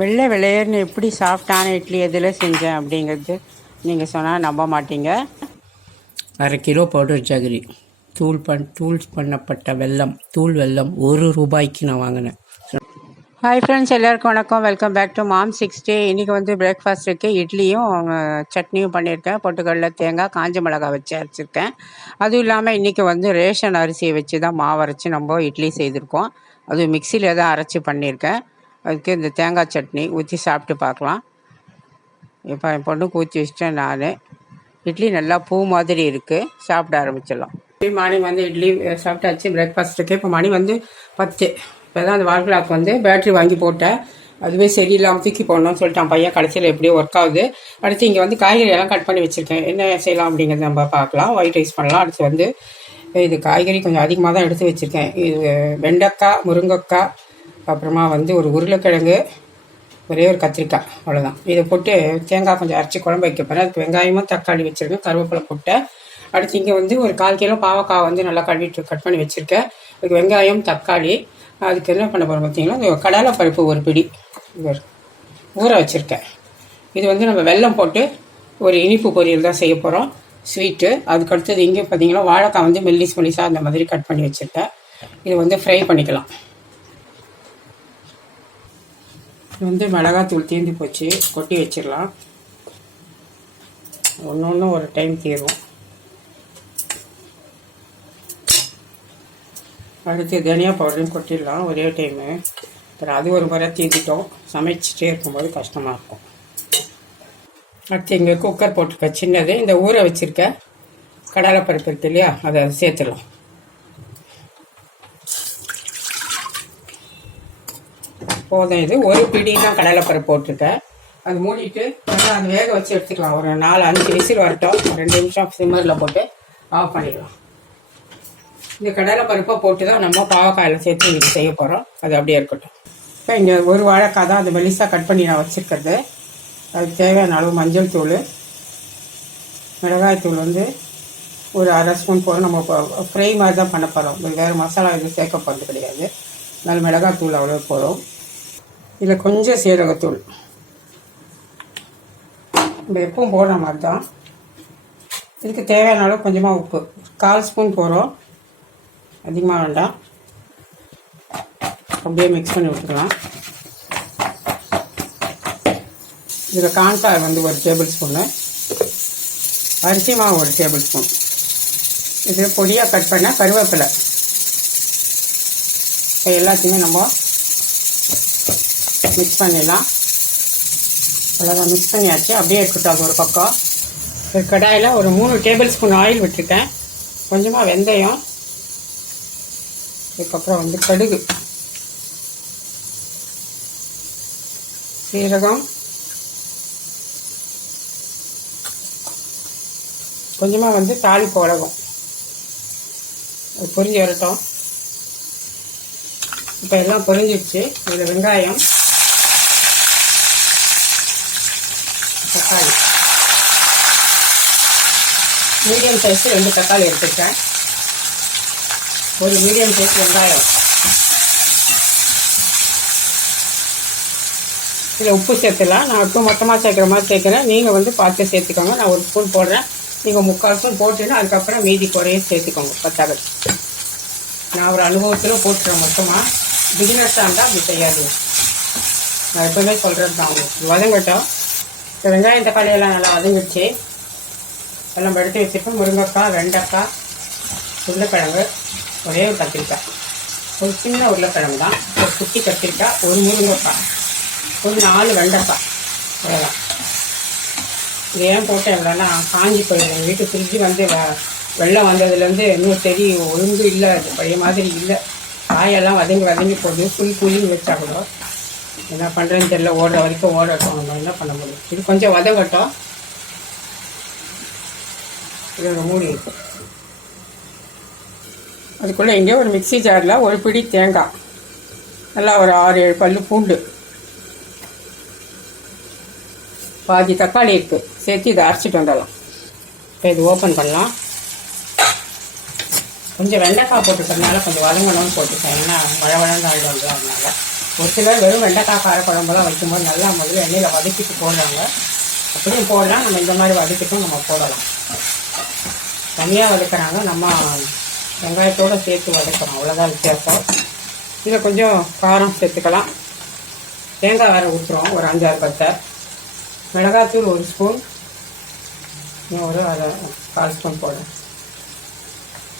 வெள்ளை வெள்ளையர்னு எப்படி சாஃப்டான இட்லி எதில் செஞ்சேன் அப்படிங்கிறது நீங்கள் சொன்னால் நம்ப மாட்டீங்க. 1/2 கிலோ பவுடர் ஜாகரி, தூள் பண்ணப்பட்ட வெல்லம், தூள் வெல்லம் 1 ரூபாய்க்கு நான் வாங்கினேன். ஹாய் ஃப்ரெண்ட்ஸ், எல்லாருக்கும் வணக்கம். வெல்கம் பேக் டு மாம் 6 டே. இன்றைக்கி வந்து பிரேக்ஃபாஸ்ட்டுக்கு இட்லியும் சட்னியும் பண்ணியிருக்கேன். பொட்டுக்கடலை, தேங்காய், காஞ்ச மிளகாய் வச்சு அரைச்சிருக்கேன். அதுவும் இல்லாமல் இன்றைக்கி வந்து ரேஷன் அரிசியை வச்சு தான் மாவு அரைச்சி நம்ம இட்லி செய்திருக்கோம். அதுவும் மிக்சியில் தான் அரைச்சி பண்ணியிருக்கேன். அதுக்கு இந்த தேங்காய் சட்னி ஊற்றி சாப்பிட்டு பார்க்கலாம். இப்போ என் பொண்ணுக்கு ஊற்றி வச்சிட்டேன். நான் இட்லி நல்லா பூ மாதிரி இருக்குது. சாப்பிட ஆரம்பிச்சிடலாம். மார்னிங் வந்து இட்லி சாப்பிட்டாச்சு பிரேக்ஃபாஸ்ட்டுக்கு. இப்போ மணி வந்து 10. இப்போ தான் அந்த வால் கிளாக் வந்து பேட்ரி வாங்கி போட்டேன். அதுவே சரியில்லாமல் தூக்கி போடணும்னு சொல்லிட்டான் பையன். கடைசியில் எப்படியோ ஒர்க் ஆகுது. அடுத்து இங்கே வந்து காய்கறி எல்லாம் கட் பண்ணி வச்சுருக்கேன். என்ன செய்யலாம் அப்படிங்கிறத நம்ம பார்க்கலாம். ஒயிட் ரைஸ் பண்ணலாம். அடுத்து வந்து இது காய்கறி கொஞ்சம் அதிகமாக தான் எடுத்து வச்சுருக்கேன். இது வெண்டைக்காய், முருங்கைக்காய், அப்புறமா வந்து ஒரு உருளைக்கிழங்கு, ஒரே ஒரு கத்திரிக்காய், அவ்வளோதான். இதை போட்டு தேங்காய் கொஞ்சம் அரைச்சி குழம்பு வைக்க போகிறேன். அதுக்கு வெங்காயமும் தக்காளி வச்சுருக்கேன், கருவேப்பிலை போட்டேன். அடுத்து இங்கே வந்து ஒரு 1/4 கிலோ பாவக்காய் வந்து நல்லா கழுவிட்டு கட் பண்ணி வச்சுருக்கேன். அதுக்கு வெங்காயம், தக்காளி. அதுக்கு என்ன பண்ண போகிறோம் பார்த்தீங்கன்னா, இந்த கடலை பருப்பு ஒரு பிடி ஊற வச்சுருக்கேன். இது வந்து நம்ம வெல்லம் போட்டு ஒரு இனிப்பு பொரியல் தான் செய்ய போகிறோம், ஸ்வீட்டு. அதுக்கு அடுத்தது இங்கே பார்த்தீங்கன்னா வாழைக்காய் வந்து மெல்லிஸாக அந்த மாதிரி கட் பண்ணி வச்சுருக்கேன். இது வந்து ஃப்ரை பண்ணிக்கலாம். இது வந்து மிளகாத்தூள் தீர்ந்து போச்சு, கொட்டி வச்சிடலாம். ஒன்று ஒரு டைம் தீரும். அடுத்து தனியா பவுடரையும் கொட்டிடலாம் ஒரே டைமு. அப்புறம் அது ஒரு முறை தீர்ந்துட்டோம். சமைச்சிட்டே இருக்கும்போது கஷ்டமாக இருக்கும். அடுத்து இங்கே குக்கர் போட்டிருக்க சின்னது. இந்த ஊற வச்சுருக்க கடலைப்பருப்பு இருக்கு இல்லையா, அதை சேர்த்துடலாம். போதும். இது ஒரு பிடி தான் கடலைப்பருப்பு போட்டிருக்கேன். அது மூடிட்டு நல்லா அது வேக வச்சு எடுத்துக்கலாம். ஒரு 4-5 விசில் வரட்டும். 2 நிமிஷம் சிம்மரில் போட்டு ஆஃப் பண்ணிடலாம். இந்த கடலைப்பருப்பை போட்டு தான் நம்ம பாவக்காயில் சேர்த்து இன்றைக்கி செய்ய போகிறோம். அது அப்படியே இருக்கட்டும். இப்போ இங்கே ஒரு வாழைக்காய் தான், அது மெல்லிசாக கட் பண்ணி நான் வச்சுருக்கிறது. அதுக்கு தேவையான அளவு மஞ்சள் தூள், மிளகாய் தூள் வந்து ஒரு 1/2 ஸ்பூன் போகிறோம். நம்ம ஃப்ரை மாதிரி தான் பண்ண போகிறோம். வேறு மசாலா எதுவும் சேர்க்க போகிறது கிடையாது. அதனால் மிளகாய் தூள் அவ்வளோ போகிறோம். இதில் கொஞ்சம் சீரகத்தூள், நம்ம எப்பவும் போடுற மாதிரி தான். இதுக்கு தேவையான அளவு கொஞ்சமாக உப்பு, 1/4 ஸ்பூன் போகிறோம். அதிகமாக வேண்டாம். அப்படியே மிக்ஸ் பண்ணி விட்டுக்கலாம். இதில் கான்ஃப்ளவர் வந்து 1 டேபிள் ஸ்பூனு, அரிசி மாவு 1 டேபிள் ஸ்பூன். இது பொடியாக கட் பண்ண கருவேப்பிலை. எல்லாத்தையுமே நம்ம மிக்ஸ் பண்ணிடலாம். அவ்வளோதான், மிக்ஸ் பண்ணியாச்சு. அப்படியே இருக்கட்டும். அது ஒரு பக்கம். ஒரு கடாயில் ஒரு 3 டேபிள் ஸ்பூன் ஆயில் விட்டுருக்கேன். கொஞ்சமாக வெந்தயம், அதுக்கப்புறம் வந்து கடுகு, சீரகம், கொஞ்சமாக வந்து தாளிப்பு உலகம். அது பொரிஞ்சு வரட்டும். இப்போ எல்லாம் பொரிஞ்சிடுச்சு. இதில் வெங்காயம், தக்காளி, மீடியம் சைஸ் 2 தக்காளி எடுத்துருக்கேன். ஒரு மீடியம் சைஸ் வெங்காயம். இதில் உப்பு சேர்த்துலாம். நான் உப்பு மொத்தமாக சேர்க்குற மாதிரி சேர்க்குறேன். நீங்கள் வந்து பார்த்து சேர்த்துக்கோங்க. நான் 1 ஸ்பூன் போடுறேன். நீங்கள் 3/4 ஸ்பூன் போட்டுன்னா அதுக்கப்புறம் மீதி குறைய சேர்த்துக்கோங்க. பத்தாது. நான் ஒரு அனுபவத்தில் போட்டுறேன் மொத்தமாக. பிகினர்ஸாக இருந்தால் அப்படி செய்யாது. நான் எப்போவுமே சொல்கிறது தான். உங்களுக்கு வதங்கட்டும். இந்த வெங்காயம் தக்காளி எல்லாம் நல்லா வதங்கிடுச்சு. எல்லாம் எடுத்து வச்சுருக்கோம். முருங்கைக்காய், வெண்டைக்காய், உருளைக்கிழங்கு, ஒரே ஒரு கத்திரிக்காய், ஒரு சின்ன உருளைக்கிழங்கு தான், ஒரு குட்டி கத்திரிக்காய், ஒரு முருங்கைக்காய், ஒரு 4 வெண்டைக்காய், அவ்வளோதான். இது ஏன் போட்டேன் எவ்வளோன்னா, காஞ்சி போயிடும். வீட்டு ஃப்ரிட்ஜு வந்து வெள்ளம் வந்ததுலேருந்து இன்னும் சரி ஒழுங்கு இல்லை. அது பழைய மாதிரி இல்லை. காயெல்லாம் வதங்கி போகுது. ஃபுல் கூலிங் வச்சா கூட என்ன பண்ணுறேன்னு தெரியல. ஓடுற வரைக்கும் ஓடட்டும். நம்ம என்ன பண்ண முடியும். இது கொஞ்சம் வதங்கட்டும். இதோட மூடி இருக்கும். அதுக்குள்ளே இங்கே ஒரு மிக்சி ஜாரில் ஒரு பிடி தேங்காய், நல்லா ஒரு 6-7 பல்லு பூண்டு, பாதி தக்காளி இருக்குது, சேர்த்து இதை அரைச்சிட்டு வந்துடலாம். இப்போ இது ஓப்பன் பண்ணலாம். கொஞ்சம் வெண்டைக்காய் போட்டுக்கிறதுனால கொஞ்சம் வதங்கணும்னு போட்டுருக்கேன். ஏன்னா வழவழன்னு ஆகிடும்ல, அதனால ஒரு சிலர் வெறும் வெண்டைக்காய் காரக்குழம்புலாம் வைக்கும்போது நல்லா முதல்ல எண்ணெயில் வதக்கிட்டு போடுறாங்க. அப்படியும் போடலாம், நம்ம இந்த மாதிரி வதக்கிட்டும் நம்ம போடலாம். தனியாக வதக்குறாங்க, நம்ம வெங்காயத்தோடு சேர்த்து வதக்குறோம், அவ்வளோதான் வித்தியாசம். இதில் கொஞ்சம் காரம் சேர்த்துக்கலாம். தேங்காய் வேறு ஊற்றுறோம், ஒரு 5-6 பத்தை. மிளகாத்தூள் 1 ஸ்பூன், ஒரு 1/4 ஸ்பூன் போடுறேன்.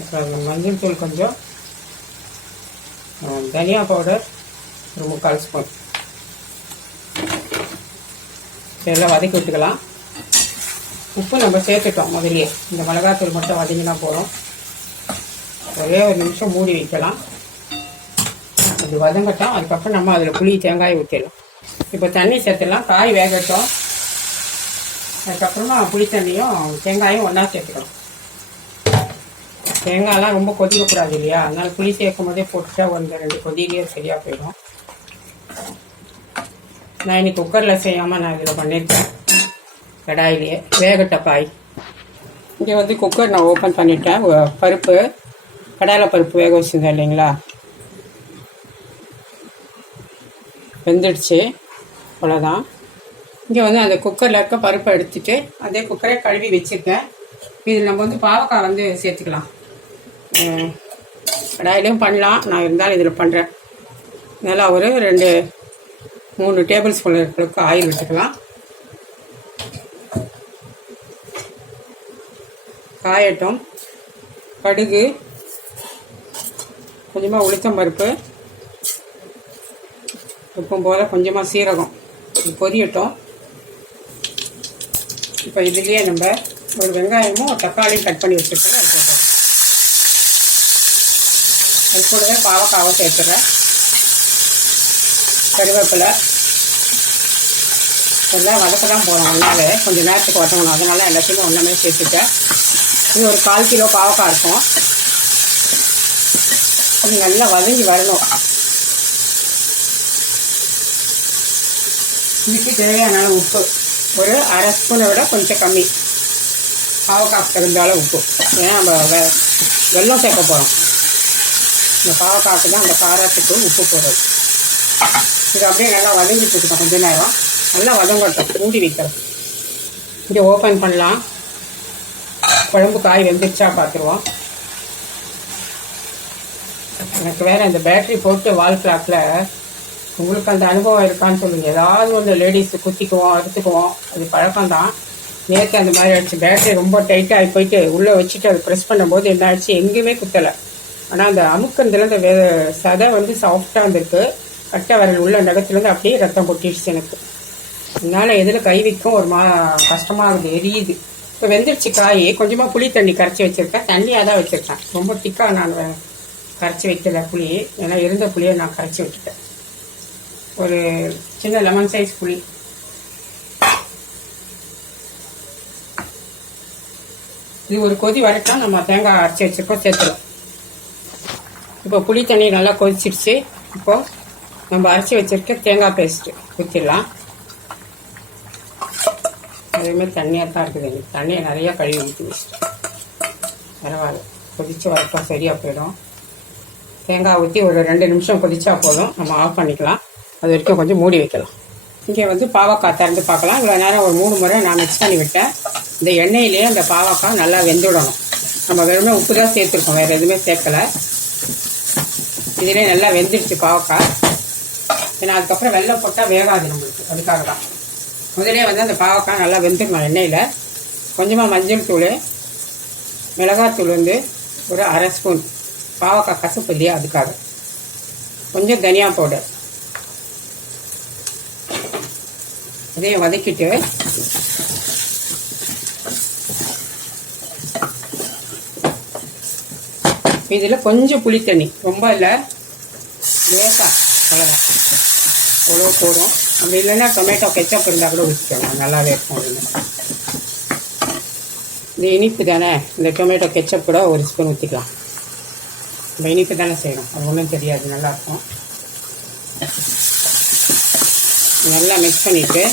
அப்புறம் மஞ்சள் தூள் கொஞ்சம், தனியா பவுடர் ஒரு 3/4 ஸ்பூன். எல்லாம் வதக்கி விட்டுக்கலாம். உப்பு நம்ம சேர்த்துட்டோம் முதலியே, இந்த மிளகாத்தூள் மட்டும் வதங்கினா போதும். ஒரே ஒரு நிமிஷம் மூடி வைக்கலாம், அது வதங்கட்டும். அதுக்கப்புறம் நம்ம அதில் புளி தேங்காய் ஊற்றிடலாம். இப்போ தண்ணி சேர்த்துடலாம், காய் வேகட்டும். அதுக்கப்புறமா புளி தண்ணியும் தேங்காயும் ஒன்றா சேர்த்துக்கலாம். தேங்காயெல்லாம் ரொம்ப கொதிக்கக்கூடாது இல்லையா, அதனால புளி சேர்க்கும் போதே போட்டுட்டா 1-2 கொதியிலேயே சரியாக போயிடும். நான் இன்னைக்கு குக்கரில் செய்யாமல் நான் இதில் பண்ணியிருக்கேன், கடாயிலேயே. வேகட்ட காய். இங்கே வந்து குக்கர் நான் ஓப்பன் பண்ணிட்டேன். பருப்பு, கடலை பருப்பு வேக வச்சுருந்தேன் இல்லைங்களா, வெந்துடுச்சு, அவ்வளோதான். இங்கே வந்து அந்த குக்கரில் இருக்க பருப்பை எடுத்துட்டு அதே குக்கரை கழுவி வச்சுருக்கேன். இதில் நம்ம வந்து பாவக்காய் வந்து சேர்த்துக்கலாம். கடாயிலையும் பண்ணலாம், நான் இருந்தாலும் இதில் பண்ணுறேன். நல்லா ஒரு 2-3 டேபிள் ஸ்பூன் அளவுக்கு ஆயில் விட்டுக்கலாம். காயட்டும். கடுகு, கொஞ்சமாக உளுத்தம் பருப்பு, உப்பும் போல் கொஞ்சமாக சீரகம், இது பொரியட்டும். இப்போ இதுலேயே நம்ம ஒரு வெங்காயமும் ஒரு தக்காளியும் கட் பண்ணி வச்சுருக்கோம், அது போட்டோம். அது கூடவே பாவக்காவும் சேர்த்துறேன். கருவேப்பிலை எல்லாம் வதக்க தான் போகிறோம், நல்லாவே கொஞ்சம் நேரத்துக்கு வதங்கணும், அதனால எல்லாத்தையுமே ஒன்றுமே சேர்த்துட்டேன். இது ஒரு 1/4 கிலோ பாவக்காய் இருக்கும். அது நல்லா வதங்கி வரணும். இதுக்கு தேவையான உப்பு ஒரு 1/2 ஸ்பூனை விட கொஞ்சம் கம்மி, பாவக்காய் தகுந்தால உப்பு. ஏன்னா நம்ம வெல்லம் சேர்க்க போகிறோம், இந்த பாவக்காய்க்கு தான் அந்த காரத்துக்கு உப்பு போடுறது. இது அப்படியே நல்லா வதங்கிட்டு இருக்கட்டும், கொஞ்ச நேரம் நல்லா வதங்கட்டும், மூடி வைக்கிறோம். இங்கே ஓப்பன் பண்ணலாம். குழம்பு காய் வெந்துச்சா பார்த்துருவோம். எனக்கு வேறு இந்த பேட்ரி போட்டு வால் கிளாக்கில் உங்களுக்கு அந்த அனுபவம் இருக்கான்னு சொல்லுங்கள். ஏதாவது ஒன்று லேடிஸ் குத்திக்குவோம், அறுத்துக்குவோம், அது பழக்கம்தான். நேற்று அந்த மாதிரி ஆயிடுச்சு. பேட்டரி ரொம்ப டைட்டாக ஆகி போயிட்டு உள்ளே வச்சுட்டு அதை ப்ரெஸ் பண்ணும்போது என்ன ஆயிடுச்சு, எங்கேயுமே குத்தலை. ஆனால் அந்த அமுக்கிறதுல அந்த சதை வந்து சாஃப்டாக இருந்திருக்கு. கட்டை விரல் உள்ள நகத்துலேருந்து அப்படியே ரத்தம் கொட்டிடுச்சு எனக்கு. அதனால் எதில் கை வைக்கும் ஒரு கஷ்டமாகுது, எரியுது. இப்போ வெந்துருச்சு காய். கொஞ்சமாக புளி தண்ணி கரைச்சி வச்சுருக்கேன், தண்ணியாக தான் வச்சுருக்கேன், ரொம்ப திக்காக நான் கரைச்சி வைக்கல புளி. ஏன்னா இருந்த புளியை நான் கரைச்சி விட்டுட்டேன். ஒரு சின்ன லெமன் சைஸ் புளி. இது ஒரு கொதி வரட்டும், நம்ம தேங்காய் அரைச்சி வச்சுருக்கோம், சேர்த்துடும். இப்போ புளி தண்ணி நல்லா கொதிச்சிடுச்சு. இப்போது நம்ம அரைச்சி வச்சுருக்க தேங்காய் பேஸ்ட்டு ஊற்றிடலாம். அதேமாதிரி தண்ணியாக தான் இருக்குது, எனக்கு தண்ணியை நிறையா கழுவி ஊற்றி வச்சுட்டு பரவாயில்ல, கொதித்து வரட்டும், சரியாக போயிடும். தேங்காய் ஊற்றி ஒரு 2 நிமிஷம் கொதிச்சா போதும், நம்ம ஆஃப் பண்ணிக்கலாம். அது வரைக்கும் கொஞ்சம் மூடி வைக்கலாம். இங்கே வந்து பாவக்காய் திறந்து பார்க்கலாம். இவ்வளோ நேரம் ஒரு 3 முறை நான் மிக்ஸ் பண்ணி விட்டேன். இந்த எண்ணெயிலே அந்த பாவக்காய் நல்லா வெந்துடணும். நம்ம வெறுமே உப்பு தான் சேர்த்துருக்கோம், வேறு எதுவுமே சேர்க்கலை. இதிலே நல்லா வெந்துடுச்சு பாவக்காய். ஏன்னா அதுக்கப்புறம் வெல்லம் போட்டால் வேகாது நம்மளுக்கு, அதுக்காக தான். முதலே வந்து அந்த பாவக்காய் நல்லா வெந்துடணும் எண்ணெயில். கொஞ்சமாக மஞ்சள் தூள், மிளகாத்தூள் வந்து ஒரு 1/2 ஸ்பூன், பாவக்காய் கசப்பு இல்லையா அதுக்காக. கொஞ்சம் தனியா பவுடர், இதையும் வதக்கிட்டு இதில் கொஞ்சம் புளி தண்ணி, ரொம்ப இல்லை, லேசா, அவ்வளோதான், அவ்வளோ போதும். அப்படி இல்லைன்னா டொமேட்டோ கெச்சப் இருந்தால் கூட ஊற்றிக்கோங்க, நல்லாவே இருக்கும். அப்படின்னு இந்த இனிப்பு தானே, இந்த டொமேட்டோ கெச்சப் கூட 1 ஸ்பூன் ஊற்றிக்கலாம். நம்ம இனிப்பு தானே செய்யணும், அது ஒன்றும் தெரியாது, நல்லாயிருக்கும். நல்லா மிக்ஸ் பண்ணிவிட்டு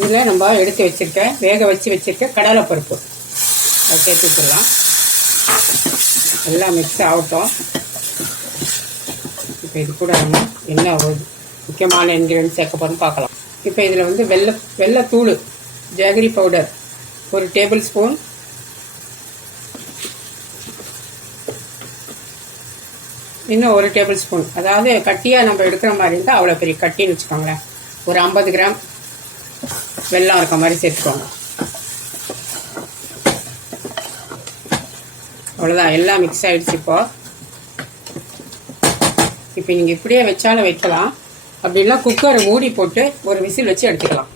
இதில் நம்ம எடுத்து வச்சுருக்க வேக வச்சு வச்சுருக்க கடலைப்பருப்பு அதை சேர்த்து விட்டுடலாம். எல்லாம் மிக்ஸ் ஆகட்டும். இப்போ இது கூட நம்ம என்ன முக்கியமான இன்க்ரீடியன்ஸ் சேர்க்க போகிறோம்னு பார்க்கலாம். இப்போ இதில் வந்து வெள்ளைத்தூள் ஜாகரி பவுடர் 1 டேபிள் ஸ்பூன், இன்னும் 1 டேபிள் ஸ்பூன், அதாவது கட்டியாக நம்ம எடுக்கிற மாதிரி இருந்தால் அவ்வளோ பெரிய கட்டின்னு வச்சுக்கோங்களேன். ஒரு 50 கிராம் வெல்லம் இருக்க மாதிரி சேர்த்துக்கோங்க. அவ்வளோதான், எல்லாம் மிக்ஸ் ஆகிடுச்சு. இப்போ நீங்கள் இப்படியே வச்சாலும் வைக்கலாம், அப்படின்னா குக்கரை மூடி போட்டு ஒரு விசில் வச்சு எடுத்துக்கலாம்.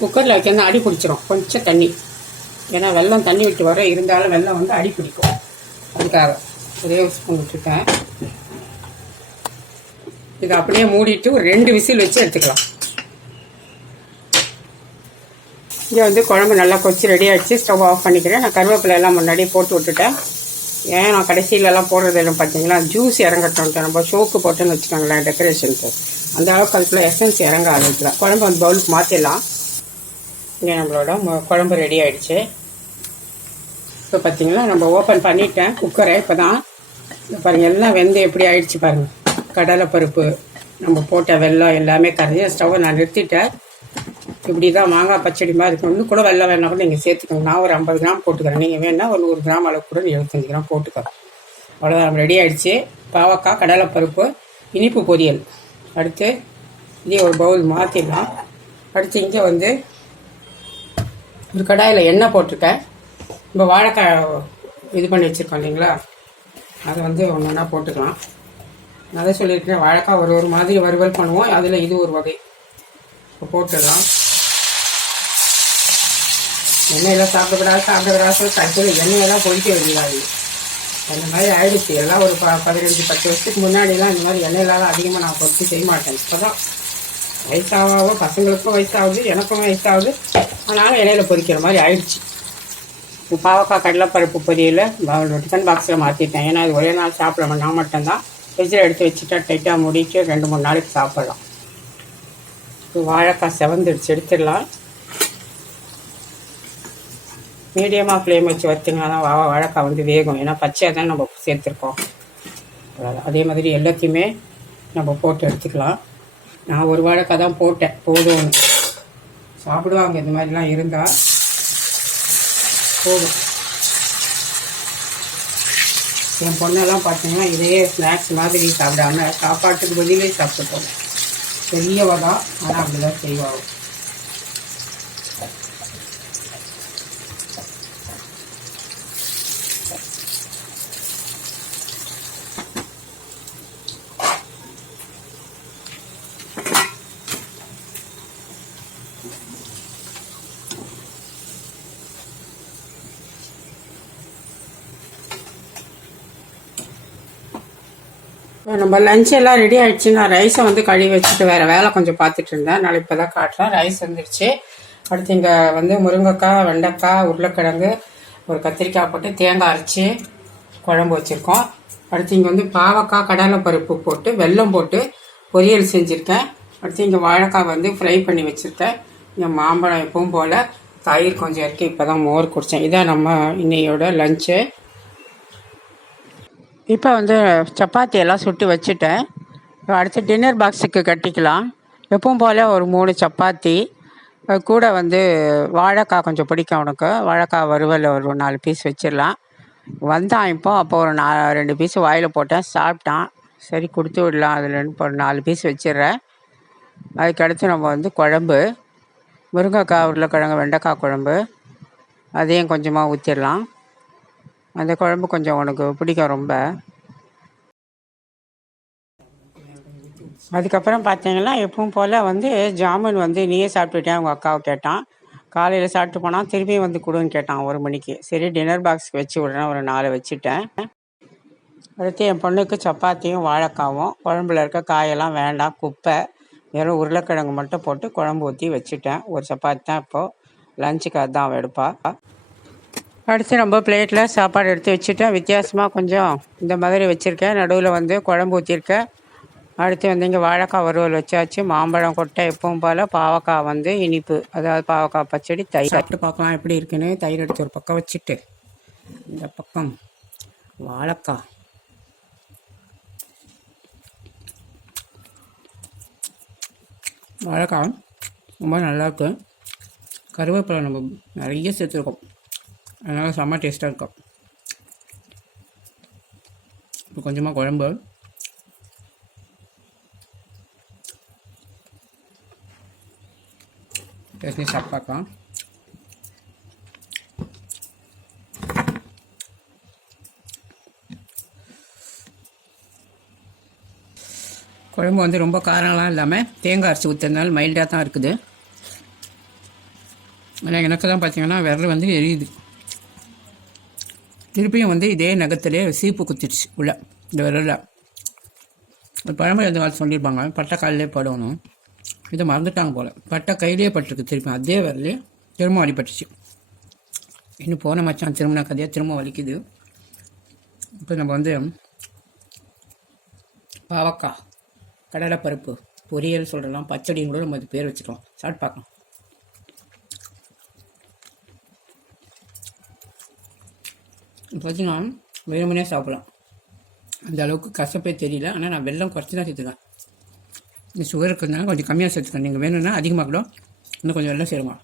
குக்கரில் வைக்கணும் அடி பிடிச்சிரும், கொஞ்சம் தண்ணி, ஏன்னா வெல்லம் தண்ணி விட்டு வர, இருந்தாலும் வெல்லம் வந்து அடி பிடிக்கும், அதுக்காக ஒரே ஒரு ஸ்பூன் விட்டுருக்கேன். இதை அப்படியே மூடிட்டு ஒரு 2 விசில் வச்சு எடுத்துக்கலாம். இங்கே வந்து குழம்பு நல்லா கொச்சி ரெடி ஆகிடுச்சு. ஸ்டவ் ஆஃப் பண்ணிக்கிறேன். நான் கருவேப்பிலை எல்லாம் முன்னாடியே போட்டு விட்டுட்டேன். ஏன் நான் கடைசியிலலாம் போடுறது இல்லை பார்த்தீங்களா, ஜூஸ் இறங்கட்டோன்ட்டு. நம்ம ஷோக்கு போட்டோன்னு வச்சுக்கோங்களேன், டெக்கரேஷனுக்கு அந்த அளவுக்கு அதுக்குள்ள எசன்ஸ் இறங்க ஆரம்பிக்கலாம். குழம்பு வந்து பவுலுக்கு மாற்றிடலாம். இங்கே நம்மளோட குழம்பு ரெடி ஆகிடுச்சு. இப்போ பார்த்தீங்களா, நம்ம ஓப்பன் பண்ணிட்டேன் குக்கரை. இப்போ தான் பாருங்கள், எல்லாம் வெந்து எப்படி ஆயிடுச்சு பாருங்கள். கடலைப்பருப்பு, நம்ம போட்ட வெல்லம் எல்லாமே கரைஞ்சி ஸ்டவ்வை நான் நிறுத்திட்டேன். இப்படி தான் மாங்காய் பச்சடி மாதிரி இருக்கும். இன்னும் கூட வெல்லம் வேணா கூட நீங்கள் சேர்த்துக்கோங்க. நான் ஒரு 50 கிராம் போட்டுக்கிறேன். நீங்கள் வேணா ஒரு 100 கிராம் அளவுக்கு கூட 75 கிராம் போட்டுக்கோங்க. அவ்வளோதான், நம்ம ரெடி ஆகிடுச்சு. பாவக்காய், கடலைப்பருப்பு, இனிப்பு பொரியல். அடுத்து இதே ஒரு பவுல் மாற்றிடலாம். அடுத்து இங்கே வந்து ஒரு கடாயில் எண்ணெய் போட்டிருக்கேன். இப்போ வாழைக்காய் இது பண்ணி வச்சுருக்கோம் இல்லைங்களா, அதை வந்து ஒன்று ஒன்றா போட்டுக்கலாம். நான் அதை சொல்லியிருக்கேன், வாழைக்காய் ஒரு மாதிரி வறுவல் பண்ணுவோம், அதில் இது ஒரு வகை. இப்போ போட்டுடலாம். எண்ணெயெல்லாம் சாப்பிடக்கூடாது கடைசியில் எண்ணெயெல்லாம் பொறிக்க வேண்டியதாது. அந்த மாதிரி ஆயிடுச்சு. எல்லாம் ஒரு 15-10 வருஷத்துக்கு முன்னாடிலாம் இந்த மாதிரி எண்ணெயெல்லாம் அதிகமாக நான் பொறிச்சு செய்ய மாட்டேன். இப்போ தான் வயசாக பசங்களுக்கும் வயசாகுது, எனக்கும் வயசாகுது, அதனால் எண்ணெயில் பொறிக்கிற மாதிரி ஆயிடுச்சு. இப்போ பாவக்காய் கடலைப்பருப்பு பொரியல் டிஃபன் பாக்ஸில் மாற்றிட்டேன். ஏன்னா இது ஒரே நாள் சாப்பிட நான் மட்டும்தான். ஃப்ரிட்ஜில் எடுத்து வச்சுட்டா டைட்டாக முடிச்சு 2-3 நாளைக்கு சாப்பிட்லாம். இப்போ வாழைக்காய் செவந்துடுச்சு, எடுத்துடலாம். மீடியமாக ஃப்ளேம் வச்சு வச்சிங்கன்னா தான் வாழைக்காய் வந்து வேகும். ஏன்னா பச்சையாக தான் நம்ம சேர்த்துருக்கோம். அதே மாதிரி எல்லாத்தையுமே நம்ம போட்டு எடுத்துக்கலாம். நான் ஒரு வாழைக்காய் தான் போட்டேன், போதும். சாப்பிடுவாங்க இந்த மாதிரிலாம் இருந்தால் போதும். என் பொண்ணெல்லாம் பார்த்தீங்கன்னா இதே ஸ்நாக்ஸ் மாதிரி சாப்பிடாம சாப்பாட்டுக்கு பதிலே சாப்பிட்டுப்போம். பெரியவ தான், ஆனால் அப்படிதான் செய்வாங்க. நம்ம லஞ்ச் எல்லாம் ரெடி ஆகிடுச்சு. நான் ரைஸை வந்து கழுவி வச்சுட்டு வேறு வேலை கொஞ்சம் பார்த்துட்டு இருந்தேன். நாளைக்கு இப்போ தான் காட்டுறேன். ரைஸ் வந்துடுச்சு. அடுத்து இங்கே வந்து முருங்கைக்காய், வெண்டைக்காய், உருளைக்கிழங்கு, ஒரு கத்திரிக்காய் போட்டு தேங்காய் அரைச்சி குழம்பு வச்சுருக்கோம். அடுத்து இங்கே வந்து பாவக்காய், கடலைப்பருப்பு போட்டு வெல்லம் போட்டு பொரியல் செஞ்சுருக்கேன். அடுத்து இங்கே வாழைக்காய் வந்து ஃப்ரை பண்ணி வச்சுருக்கேன். இங்கே மாம்பழம் எப்பவும் போல், தயிர் கொஞ்சம் இருக்குது. இப்போ தான் மோர் குடித்தேன். இதான் நம்ம இன்னையோட லஞ்சு. இப்போ வந்து சப்பாத்தி எல்லாம் சுட்டு வச்சுட்டேன். அடுத்து டின்னர் பாக்ஸுக்கு கட்டிக்கலாம். எப்பவும் போல் ஒரு 3 சப்பாத்தி, கூட வந்து வாழைக்காய் கொஞ்சம் பிடிக்கும் அவனுக்கு. வாழைக்காய் வறுவல் ஒரு 4 பீஸ் வச்சிடலாம். வந்தான் அப்போ ஒரு 2 பீஸ் வாயில் போட்டேன், சாப்பிட்டான். சரி கொடுத்து விடலாம் அதில் ஒரு 4 பீஸ் வச்சிடுறேன். அதுக்கடுத்து நம்ம வந்து குழம்பு, முருங்கைக்காய், உருளைக்கிழங்கு, வெண்டைக்காய் குழம்பு, அதையும் கொஞ்சமாக ஊற்றிடலாம். அந்த குழம்பு கொஞ்சம் உனக்கு பிடிக்கும் ரொம்ப. அதுக்கப்புறம் பார்த்தீங்கன்னா எப்பவும் போல் வந்து ஜாமுன் வந்து நீயே சாப்பிட்டுட்டேன், அவங்க அக்காவை கேட்டான். காலையில் சாப்பிட்டு போனால் திரும்பியும் வந்து கொடுன்னு கேட்டான் 1 மணிக்கு. சரி டின்னர் பாக்ஸ்க்கு வச்சு விட்றேன், ஒரு 4 வச்சுட்டேன். அடுத்து என் பொண்ணுக்கு சப்பாத்தியும் வாழைக்காவும், குழம்புல இருக்க காயெல்லாம் வேண்டாம் குப்பை, வெறும் உருளைக்கிழங்கு மட்டும் போட்டு குழம்பு ஊற்றி வச்சுட்டேன். ஒரு சப்பாத்தி தான் இப்போது லஞ்சுக்கு அதுதான் அவள் எடுப்பா. அடுத்து நம்ம பிளேட்டில் சாப்பாடு எடுத்து வச்சுட்டேன். வித்தியாசமாக கொஞ்சம் இந்த மாதிரி வச்சுருக்கேன். நடுவில் வந்து குழம்பு ஊற்றிருக்கேன். அடுத்து வந்து இங்கே வாழைக்காய் வறுவல் வச்சாச்சு. மாம்பழம் கொட்டை எப்பவும் போல், பாவக்காய் வந்து இனிப்பு, அதாவது பாவக்காய் பச்சடி, தயிர். சாப்பிட்டு பார்க்கலாம் எப்படி இருக்குன்னு. தயிர் எடுத்து ஒரு பக்கம் வச்சுட்டு இந்த பக்கம் வாழைக்காய் வாழைக்காய் ரொம்ப நல்லாயிருக்கு. கருவேப்பிலை நம்ம நிறைய சேர்த்துருக்கோம், அதனால் செம்ம டேஸ்ட்டாக இருக்கும். இப்போ கொஞ்சமாக குழம்பு, பேசி சாப்பிட்டாக்கலாம். குழம்பு வந்து ரொம்ப காரம்லாம் இல்லாமல் தேங்காய் அரைச்சி ஊற்றுறதுனால மைல்டாக தான் இருக்குது. ஆனால் எனக்கு தான் பார்த்தீங்கன்னா விரல் வந்து எரியுது. திருப்பியும் வந்து இதே நகத்திலே சீப்பு குத்திடுச்சு உள்ள இந்த விரலில். ஒரு பழமொழி எந்த காலம் சொல்லியிருப்பாங்க, பட்டை காலிலே படணும். இதை மறந்துட்டாங்க போல். பட்டை கையிலே பட்டிருக்கு, திருப்பி அதே விரலே திரும்ப அடிபட்டுச்சு. இன்னும் போன மச்சான் திரும்பின கதையாக திரும்ப வலிக்குது. இப்போ நம்ம வந்து பாவக்காய் கடலைப்பருப்பு பொரியல் சொல்கிறலாம், பச்சடியும் கூட நம்ம இது பேர் வச்சுக்கலாம். சாப்பிட்டு பார்க்கலாம். பார்த்தீங்கன்னா வெறுமனே சாப்பிடலாம், அந்த அளவுக்கு கசப்பே தெரியல. ஆனால் நான் வெல்லம் குறைச்சி தான் சேர்த்துக்கேன். இந்த சுகர் இருக்கிறதுனால கொஞ்சம் கம்மியாக சேர்த்துக்கேன். நீங்கள் வேணும்னா அதிகமாக கூட இன்னும் கொஞ்சம் வெல்லம் சேருங்க.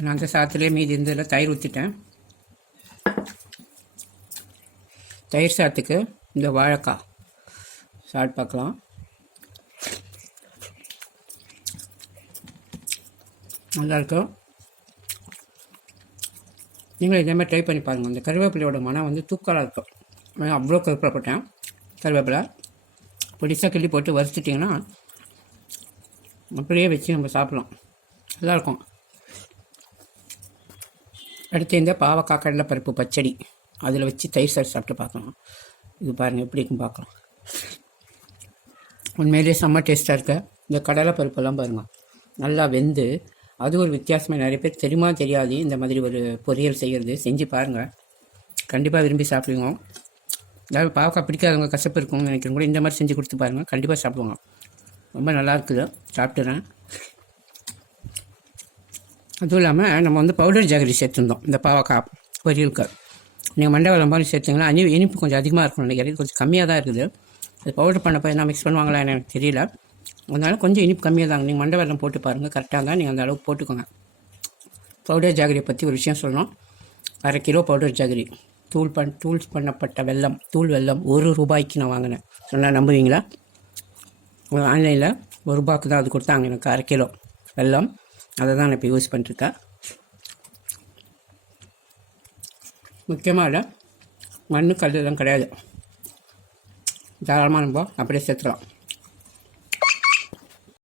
நான் அந்த சாதத்துலேயே மீதி இருந்ததில் தயிர் ஊற்றிட்டேன். தயிர் சாதத்துக்கு இந்த வாழைக்காய் சாப்பிட்டு பார்க்கலாம். நல்லாயிருக்கும். நீங்களும் இதே மாதிரி ட்ரை பண்ணி பாருங்கள். இந்த கருவேப்பிலையோட மனம் வந்து தூக்கலாக இருக்கும். அவ்வளோ கருவேப்பிலை போட்டேன். கருவேப்பிலை பொடிசாக கிள்ளி போட்டு வறுத்துட்டிங்கன்னா அப்படியே வச்சு நம்ம சாப்பிட்லாம், நல்லாயிருக்கும். அடுத்து இந்த பாவக்காய் கடலைப்பருப்பு பச்சடி அதில் வச்சு தயிர் சாறு சாப்பிட்டு பார்க்கலாம். இது பாருங்கள் எப்படி இருக்குன்னு பார்க்கலாம். உண்மையிலேயே செம்ம டேஸ்ட்டாக இருக்க. இந்த கடலைப்பருப்பெல்லாம் பாருங்கள் நல்லா வெந்து, அது ஒரு வித்தியாசமாக நிறைய பேர் தெரியுமா தெரியாது இந்த மாதிரி ஒரு பொரியல் செய்கிறது. செஞ்சு பாருங்கள், கண்டிப்பாக விரும்பி சாப்பிடுவோங்க. அதாவது பாவக்காய் பிடிக்காதவங்க, கசப்பு இருக்கும்னு நினைக்கிறவங்க கூட இந்த மாதிரி செஞ்சு கொடுத்து பாருங்கள், கண்டிப்பாக சாப்பிடுவாங்க. ரொம்ப நல்லா இருக்குது, சாப்பிட்டுறேன். அதுவும் இல்லாமல் நம்ம வந்து பவுடர் ஜாகரி சேர்த்துருந்தோம் இந்த பாவக்காய் பொரியலுக்கு. நீங்கள் மண்டை வெல்லம் மாதிரி சேர்த்திங்கன்னா இனிப்பு கொஞ்சம் அதிகமாக இருக்கும் நினைக்கிறேன். கொஞ்சம் கம்மியாக தான் இருக்குது. அது பவுடர் பண்ணப்போ என்ன மிக்ஸ் பண்ணுவாங்களா எனக்கு தெரியல. அதனால் கொஞ்சம் இனிப்பு கம்மியாக தாங்க. நீங்கள் மண்டை வெல்லம் போட்டு பாருங்கள், கரெக்டாக தான் நீங்கள் அந்த அளவுக்கு போட்டுக்கோங்க. பவுடர் ஜாகரியை பற்றி ஒரு விஷயம் சொல்லணும். 1/2 கிலோ பவுடர் ஜாகரி தூள் பண்ணப்பட்ட வெல்லம், தூள் வெல்லம் 1 ரூபாய்க்கு நான் வாங்கினேன். சொன்னால் நம்புவீங்களா? ஆன்லைனில் 1 ரூபாய்க்கு தான் அது கொடுத்தாங்க எனக்கு 1/2 கிலோ வெல்லம். அதை தான் நான் இப்போ யூஸ் பண்ணிட்டுருக்கேன். முக்கியமாக இல்லை, மண்ணு கல் எல்லாம் கிடையாது, தாராளமாக நம்ம அப்படியே சேர்த்துக்கலாம்.